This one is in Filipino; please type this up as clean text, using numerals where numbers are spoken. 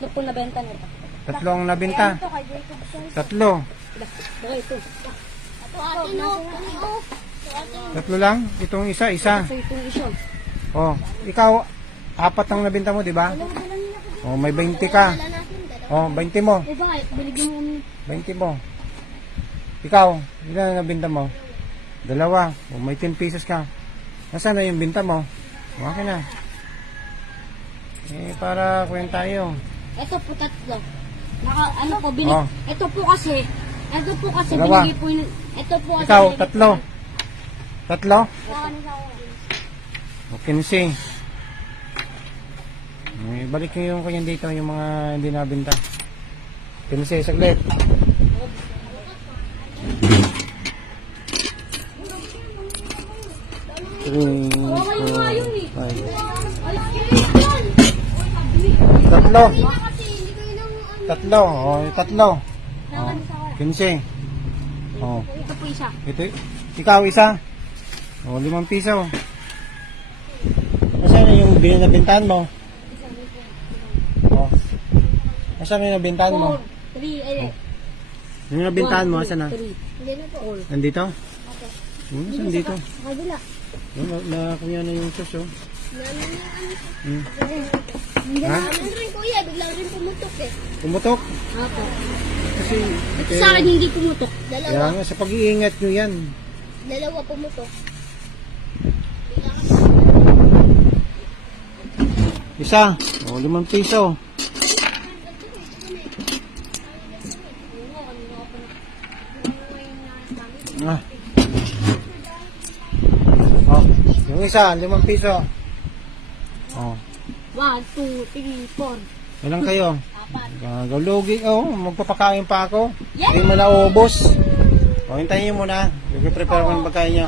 tatlo po nabenta nito. Tatlong nabenta. Tatlo. Baka ito. Tatlo lang? Itong isa. So itong isyo. Oh, ikaw, apat ang nabenta mo, di ba? Oh, may 20 ka. Oh, 20 mo. Eh bakit? Binigyan mo 20 mo. Ikaw, ilan ang nabenta mo? Dalawa. Oh, may 10 pesos ka. Nasaan na yung binta mo? Okay na. Eh, para kwenta tayo. ito po tatlo. Ano po, Oh. ito po kasi Dalawa. binigay po yun. Ito po kasi. Ikaw, binigay po tatlo. yun. Tatlo? Ito. O, 15. Balik nyo yung kanya dito, yung mga hindi nabenta. 15, saglit. Three, four, five. Tatlo. Tatlo. O, tatlo. O, 15. O, Ito po isa. ito, ikaw isa. O, 5 piso. Nasaan na yung binabintahan mo? O. Nasaan na yung nabintahan mo? 4, 3, Yung nabintahan mo, saan na? 3. Hindi na po. Nandito? Saan dito? Sa kabila. Nakakunya na yung sus, oh. Hmm. Hindi Ha? na rin kuya, biglang rin pumutok eh. Pumutok? Apo. Kasi, Ito sa akin hindi pumutok. kaya nga, sa pag-iingat nyo yan. Dalawa pumutok. Isa. O, 5 piso. Ah. Oh, yung isa, 5 piso. Oh, 1, 2, 3, 4. ilang kayo? Gulugi, oh, magpapakain pa ako. Yes! Hindi mo na ubos. O, hintayin nyo muna. Prepare ko ng pagkain nyo.